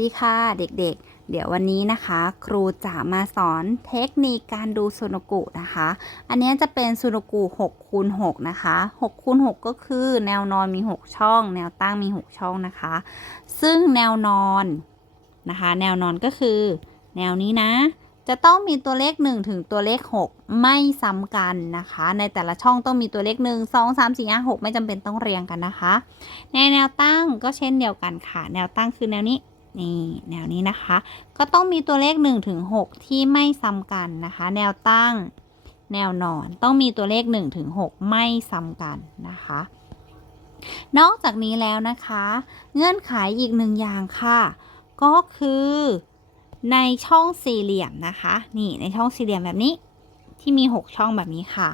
ดีค่ะเด็กๆ เดี๋ยววันนี้นะคะ ครูจะมาสอนเทคนิคการดูสุนกุนะคะ อันนี้จะเป็นสุนกุ6คูณ6นะคะ6คูณ6ก็คือแนวนอนมี 6 ช่อง แนวตั้งมี 6 ช่องนะคะ ซึ่งแนวนอนนะคะ แนวนอนก็คือ แนวนี้นะ จะต้องมีตัวเลข 1 ถึงตัวเลข 6 ไม่ซ้ำกันนะคะ ในแต่ละช่องต้องมีตัวเลข 1 2 3 4 5 6 ไม่จำเป็นต้องเรียงกันนะคะ ในแนวตั้งก็เช่นเดียวกันค่ะ แนวตั้งคือแนวนี้ นี่แนวนี้นะคะ ก็ต้องมีตัวเลข1ถึง6ที่ไม่ซ้ำกันนะคะ แนวตั้งแนวนอนต้องมีตัวเลข1ถึง6ไม่ซ้ำกันนะคะ นอกจากนี้แล้วนะคะ เงื่อนไขอีกหนึ่งอย่างค่ะ ก็คือในช่องสี่เหลี่ยมนะคะ นี่ในช่องสี่เหลี่ยมแบบนี้ ที่มี 6 ช่องแบบนี้ค่ะ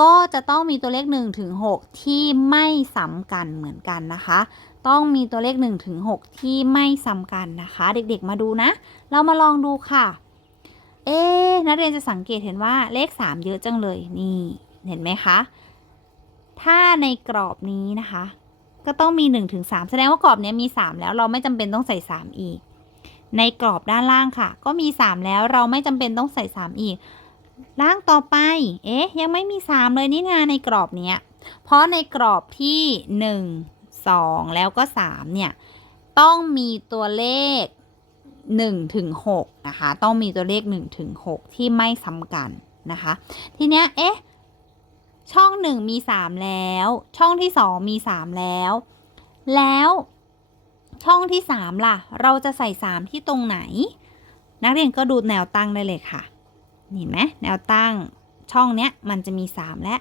ก็จะต้องมีตัวเลข1ถึง6ที่ไม่ซ้ำกันเหมือนกันนะคะ ต้องมีตัวเลข1ถึง6ที่ไม่ซ้ำกันนะคะ เด็กๆมาดูนะ เรามาลองดูค่ะ เอ๊นักเรียนจะสังเกตเห็นว่าเลข 3 เยอะจังเลยนี่ เห็นไหมคะ ถ้าในกรอบนี้นะคะ ก็ต้องมี1ถึง3แสดงว่ากรอบนี้มี 3 แล้วเราไม่จำเป็นต้องใส่ 3 อีก ในกรอบด้านล่างค่ะ ก็มี 3 แล้วเราไม่จำเป็นต้องใส่ 3 อีกล่างต่อไป เอ๊ะ ยังไม่มี 3 เลยนี่นาในกรอบเนี้ย เพราะในกรอบที่ 1 2 แล้วก็ 3 เนี่ย ต้องมีตัวเลข1ถึง6นะคะ ต้องมีตัวเลข1ถึง6ที่ไม่ซ้ำกันนะคะ ทีเนี้ย เอ๊ะ ช่อง 1 มี 3 แล้ว ช่องที่ 2 มี 3 แล้ว แล้วช่องที่ 3 ล่ะ เราจะใส่ 3 ที่ตรงไหน นักเรียนก็ดูแนวตั้งได้เลยค่ะ เห็นไหมแนวตั้งช่องเนี้ยมันจะมี 3 และ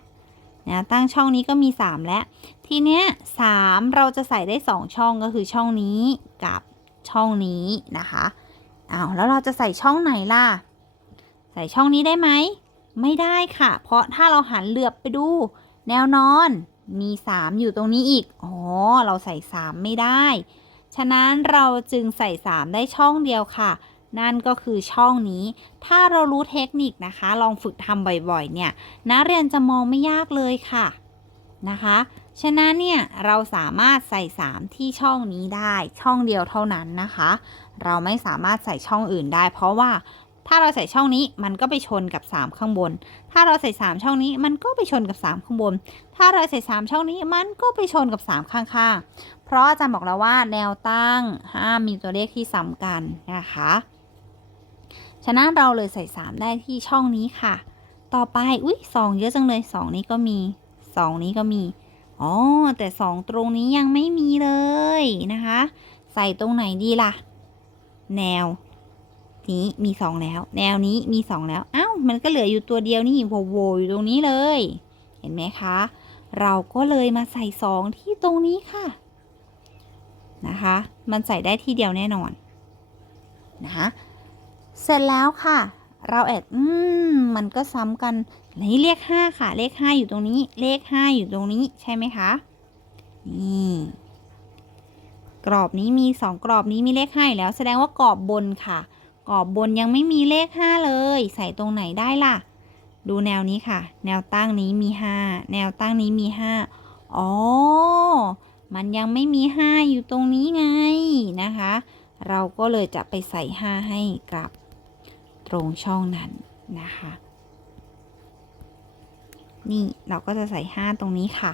นวตั้งช่องนี้ก็มี 3 และทีเนี้ย3เราจะใส่ได้ 2 ช่องก็คือช่องนี้กับช่องนี้นะคะอ้าวแล้วเราจะใส่ช่องไหนล่ะ ใส่ช่องนี้ได้ไหม ไม่ได้ค่ะ เพราะถ้าเราหันเหลือบไปดู แนวนอนมี 3 อยู่ตรงนี้อีก อ๋อ เราใส่ 3 ไม่ได้ ฉะนั้นเราจึงใส่ 3 ได้ช่องเดียวค่ะ นั่นก็คือช่องนี้ ถ้าเรารู้เทคนิคนะคะ ลองฝึกทำบ่อยๆ เนี่ย นักเรียนจะมองไม่ยากเลยค่ะนะคะ ฉะนั้นเนี่ยเราสามารถใส่ 3 ที่ช่องนี้ได้ช่องเดียวเท่านั้นนะคะ เราไม่สามารถใส่ช่องอื่นได้ เพราะว่าถ้าเราใส่ช่องนี้มันก็ไปชนกับ 3 ข้างบน ถ้าเราใส่ 3 ช่องนี้มันก็ไปชนกับ 3 ข้างบน ถ้าเราใส่ 3 ช่องนี้มันก็ไปชนกับ 3 ข้างๆ เพราะอาจารย์บอกแล้วว่าแนวตั้งห้ามมีตัวเลขที่ซ้ำกันนะคะ ฉะนั้นเราเลยใส่ 3 ได้ที่ช่องนี้ค่ะ ต่อไป อุ้ยสองเยอะจังเลย 2 นี้ก็มี 2 นี้ก็มี อ๋อ แต่ 2 ตรงนี้ยังไม่มีเลยนะคะ ใส่ตรงไหนดีล่ะ แนว นี้มี 2 แล้ว แนวนี้มี 2 แล้ว อ้าว มันก็เหลืออยู่ตัวเดียวนี่โวโวอยู่ตรงนี้เลย เห็นไหมคะ เราก็เลยมาใส่ 2 ที่ตรงนี้ค่ะ นะคะ มันใส่ได้ที่เดียวแน่นอนนะคะ เสร็จแล้วค่ะ เราแอดอืมมันก็ซ้ำกันนี่เลขห้าค่ะ เลขห้าอยู่ตรงนี้ เลขห้าอยู่ตรงนี้ใช่ไหมคะนี่กรอบนี้มีสองกรอบนี้มีเลขห้าอยู่แล้วแสดงว่ากรอบบนค่ะ กรอบบนยังไม่มีเลขห้าเลย ใส่ตรงไหนได้ล่ะ ดูแนวนี้ค่ะ แนวตั้งนี้มีห้าแนวตั้งนี้มีห้าอ๋อ มันยังไม่มีห้าอยู่ตรงนี้ไงนะคะ เราก็เลยจะไปใส่5ให้กับ ตรงช่องนั้นนะคะ นี่เราก็จะใส่ 5 ตรงนี้ค่ะ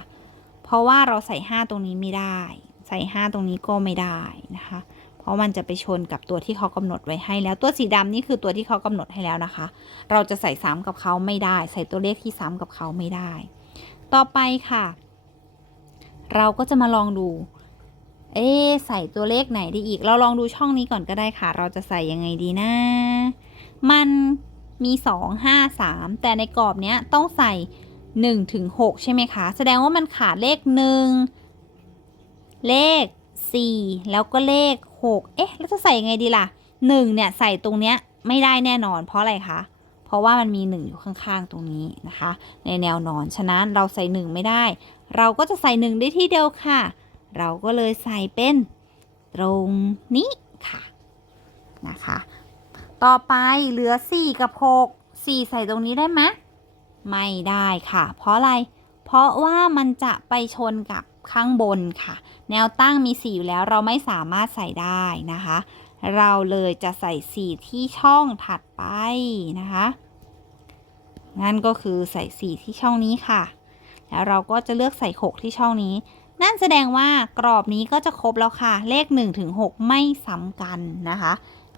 เพราะว่าเราใส่ 5 ตรงนี้ไม่ได้ ใส่ 5 ตรงนี้ก็ไม่ได้นะคะ เพราะมันจะไปชนกับตัวที่เขากำหนดไว้ให้แล้วตัวสีดำนี่คือตัวที่เขากำหนดให้แล้วนะคะ เราจะใส่ซ้ำกับเขาไม่ได้ ใส่ตัวเลขที่ซ้ำกับเขาไม่ได้ ต่อไปค่ะ เราก็จะมาลองดูเอ๊ใส่ตัวเลขไหนได้อีก เราลองดูช่องนี้ก่อนก็ได้ค่ะ เราจะใส่ยังไงดีนะ มันมี 2 5 3 แต่ในกรอบเนี้ยต้องใส่1ถึง6ใช่ไหมคะ แสดงว่ามันขาดเลข 1 เลข 4 แล้วก็เลข 6 เอ๊ะ แล้วจะใส่ยังไงดีล่ะ 1 เนี่ย ใส่ตรงเนี้ยไม่ได้แน่นอน เพราะอะไรคะ เพราะว่ามันมี 1 อยู่ข้างๆตรงนี้นะคะ ในแนวนอน ฉะนั้นเราใส่ 1 ไม่ได้ เราก็จะใส่ 1 ได้ที่เดียวค่ะ เราก็เลยใส่เป็นตรงนี้ค่ะนะคะ ต่อไปเหลือ 4 กับ 6 4 ใส่ตรงนี้ได้ไหมไม่ได้ค่ะ เพราะอะไร เพราะว่ามันจะไปชนกับข้างบนค่ะ แนวตั้งมีสีอยู่แล้วเราไม่สามารถใส่ได้นะคะ เราเลยจะใส่สีที่ช่องถัดไปนะคะนั่นก็คือใส่สีที่ช่องนี้ค่ะ แล้วเราก็จะเลือกใส่ 6 ที่ช่องนี้ นั่นแสดงว่ากรอบนี้ก็จะครบแล้วค่ะ เลข1ถึง6ไม่ซ้ำกันนะคะ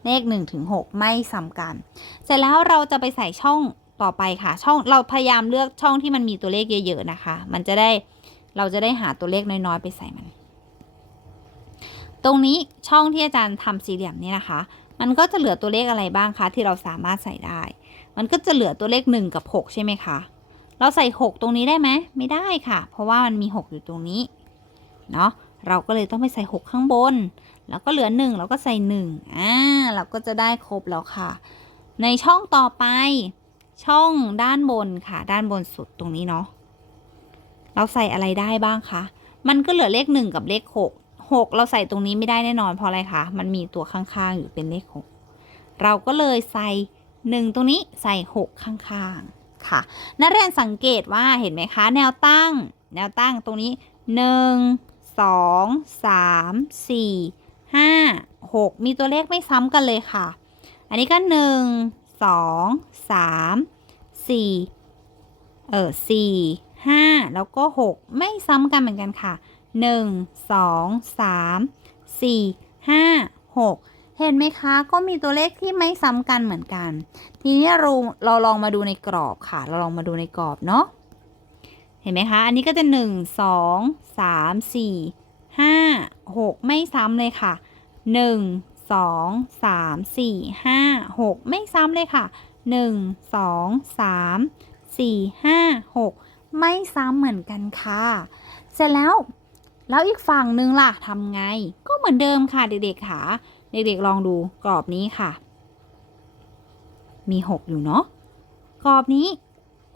เลข1ถึง6ไม่ซ้ำกัน เสร็จแล้วเราจะไปใส่ช่องต่อไปค่ะ ช่องเราพยายามเลือกช่องที่มันมีตัวเลขเยอะๆนะคะ มันจะได้เราจะได้หาตัวเลขน้อยๆ ไปใส่มัน ตรงนี้ช่องที่อาจารย์ทำสี่เหลี่ยมนี่นะคะ มันก็จะเหลือตัวเลขอะไรบ้างคะที่เราสามารถใส่ได้ มันก็จะเหลือตัวเลข 1 กับ 6 ใช่ไหมคะ เราใส่ 6 ตรงนี้ได้ไหมไม่ได้ค่ะ เพราะว่ามันมี 6 อยู่ตรงนี้เนาะเราก็เลยต้องไปใส่ 6 ข้างบน แล้วก็เหลือ 1 เราก็ใส่1อ่าเราก็จะได้ครบแล้วค่ะ ในช่องต่อไป ช่องด้านบนค่ะ ด้านบนสุดตรงนี้เนาะเราใส่อะไรได้บ้างคะมันก็เหลือเลข 1 กับเลข 6 6 เราใส่ตรงนี้ไม่ได้แน่นอนเพราะอะไรคะมันมีตัวข้างๆอยู่เป็นเลข 6 เราก็เลยใส่ 1 ตรงนี้ใส่ 6 ข้างๆค่ะ นักเรียนสังเกตว่าเห็นไหมคะ แนวตั้ง แนวตั้งตรงนี้ 1 2 3 4 5 6 มีตัวเลขไม่ซ้ำกันเลยค่ะ อันนี้ก็ 1 2 3 4 เออ4 5 แล้วก็ 6 ไม่ซ้ำกันเหมือนกันค่ะ 1 2 3 4 5 6เห็นไหมคะก็มีตัวเลขที่ไม่ซ้ำกันเหมือนกัน ทีนี้เราเราลองมาดูในกรอบค่ะ เราลองมาดูในกรอบเนาะเห็นไหมคะ อันนี้ก็จะ 1 2 3 4 5 6 ไม่ซ้ำเลยค่ะ 1 2 3 4 5 6 ไม่ซ้ำเลยค่ะ 1 2 3 4 5 6 ไม่ซ้ำเหมือนกันค่ะ เสร็จแล้ว แล้วอีกฝั่งหนึ่งล่ะทำไง ก็เหมือนเดิมค่ะเด็กๆค่ะ เด็กๆลองดูกรอบนี้ค่ะ มี 6 อยู่เนาะ กรอบนี้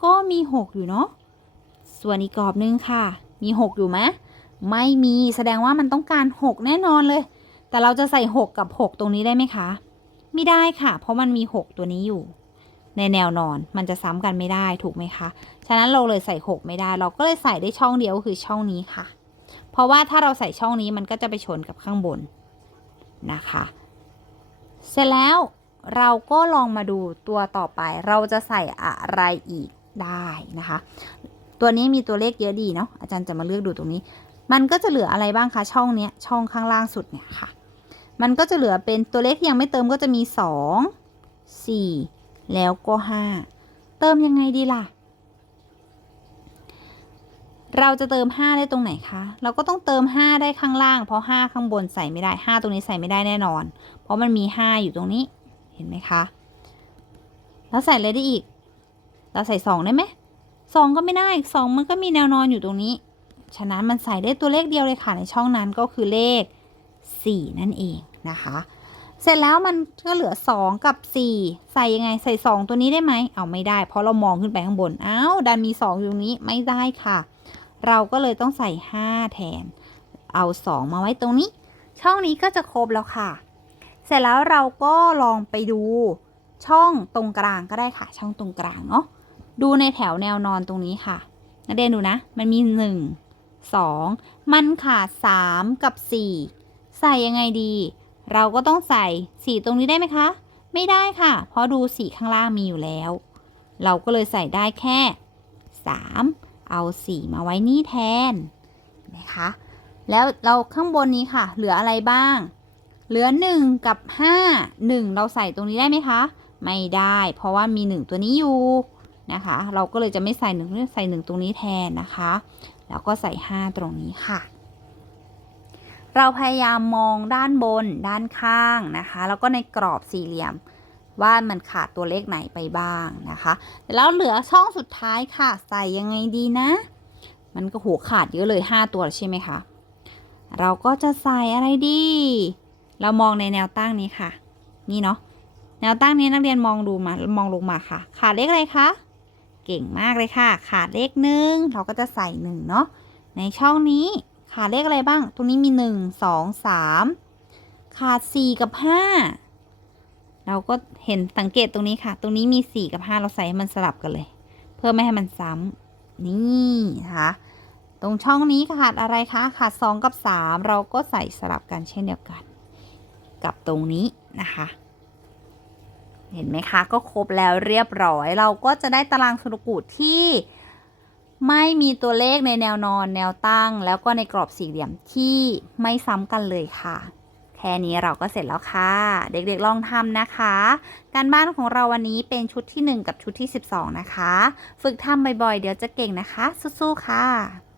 ก็มี 6 อยู่เนาะ ส่วนอีกกรอบนึงค่ะ มี 6 อยู่ไหม ไม่มีแสดงว่ามันต้องการ 6 แน่นอนเลย แต่เราจะใส่ 6 กับ 6 ตรงนี้ได้ไหมคะ ไม่ได้ค่ะ เพราะมันมี 6 ตัวนี้อยู่ ในแนวนอนมันจะซ้ำกันไม่ได้ถูกไหมคะ ฉะนั้นเราเลยใส่ 6 ไม่ได้ เราก็เลยใส่ได้ช่องเดียวคือช่องนี้ค่ะ เพราะว่าถ้าเราใส่ช่องนี้มันก็จะไปชนกับข้างบนนะคะ เสร็จแล้วเราก็ลองมาดูตัวต่อไป เราจะใส่อะไรอีกได้นะคะ ตัวนี้มีตัวเลขเยอะดีเนาะอาจารย์จะมาเลือกดูตรงนี้ มันก็จะเหลืออะไรบ้างคะช่องเนี้ยช่องข้างล่างสุดเนี่ยค่ะ มันก็จะเหลือเป็นตัวเลขที่ยังไม่เติมก็จะมี 2 4 แล้วก็ 5 เติมยังไงดีล่ะ เราจะเติม 5 ได้ตรงไหนคะ เราก็ต้องเติม 5 ได้ข้างล่าง เพราะ 5 ข้างบนใส่ไม่ได้ 5 ตรงนี้ใส่ไม่ได้แน่นอน เพราะมันมี 5 อยู่ตรงนี้ เห็นไหมคะ แล้วใส่อะไรได้อีก เราใส่ 2 ได้ไหม2ก็ไม่ได้2มันก็มีแนวนอนอยู่ตรงนี้ ฉะนั้นมันใส่ได้ตัวเลขเดียวเลยค่ะในช่องนั้นก็คือเลข 4 นั่นเองนะคะ เสร็จแล้วมันก็เหลือ 2 กับ 4 ใส่ยังไงใส่ 2 ตัวนี้ได้ไหมเอาไม่ได้ เพราะเรามองขึ้นไปข้างบนอ้าวดันมี 2 อยู่นี้ไม่ได้ค่ะ เราก็เลยต้องใส่ 5 แทน เอา 2 มาไว้ตรงนี้ ช่องนี้ก็จะครบแล้วค่ะ เสร็จแล้วเราก็ลองไปดูช่องตรงกลางก็ได้ค่ะ ช่องตรงกลางเนาะดูในแถวแนวนอนตรงนี้ค่ะนักเรียนดูนะ มันมี 1 2 มันขาด 3 กับ 4 ใส่ยังไงดี เราก็ต้องใส่ 4 ตรงนี้ได้ไหมคะ ไม่ได้ค่ะ เพราะดู 4 ข้างล่างมีอยู่แล้ว เราก็เลยใส่ได้แค่ 3 เอา 4 มาไว้นี่แทนนะคะ แล้วเราข้างบนนี้ค่ะ เหลืออะไรบ้าง เหลือ 1 กับ 5 1 เราใส่ตรงนี้ได้ไหมคะ ไม่ได้ เพราะว่ามี 1 ตัวนี้อยู่นะคะ เราก็เลยจะไม่ใส่หนึ่งใส่หนึ่งตรงนี้แทนนะคะ แล้วก็ใส่ 5 ตรงนี้ค่ะ เราพยายามมองด้านบนด้านข้างนะคะ แล้วก็ในกรอบสี่เหลี่ยมว่ามันขาดตัวเลขไหนไปบ้างนะคะ แล้วเหลือช่องสุดท้ายค่ะ ใส่ยังไงดีนะ มันก็หัวขาดเยอะเลย 5 ตัวใช่ไหมคะ เราก็จะใส่อะไรดี เรามองในแนวตั้งนี้ค่ะ นี่เนาะ แนวตั้งนี้นักเรียนมองดูมามองลงมาค่ะ ขาดเลขอะไรคะ เก่งมากเลยค่ะ ขาดเลขหนึ่งเราก็จะใส่หนึ่งเนาะ ในช่องนี้ขาดเลขอะไรบ้าง ตรงนี้มีหนึ่งสองสามขาดสี่กับห้าเราก็เห็นสังเกตตรงนี้ค่ะ ตรงนี้มีสี่กับห้าเราใส่ให้มันสลับกันเลย เพื่อไม่ให้มันซ้ำนี่นะคะตรงช่องนี้ขาดอะไรคะ ขาด 2 กับ 3 เราก็ใส่สลับกันเช่นเดียวกัน กับตรงนี้นะคะ เห็นไหมคะ ก็ครบแล้วเรียบร้อย เราก็จะได้ตารางสุนกุที่ไม่มีตัวเลขในแนวนอนแนวตั้ง แล้วก็ในกรอบสี่เหลี่ยมที่ไม่ซ้ำกันเลยค่ะ แค่นี้เราก็เสร็จแล้วค่ะ เด็กๆลองทำนะคะ การบ้านของเราวันนี้เป็นชุดที่ 1 กับชุดที่ 12 นะคะ ฝึกทำบ่อยๆ เดี๋ยวจะเก่งนะคะ สู้ๆค่ะ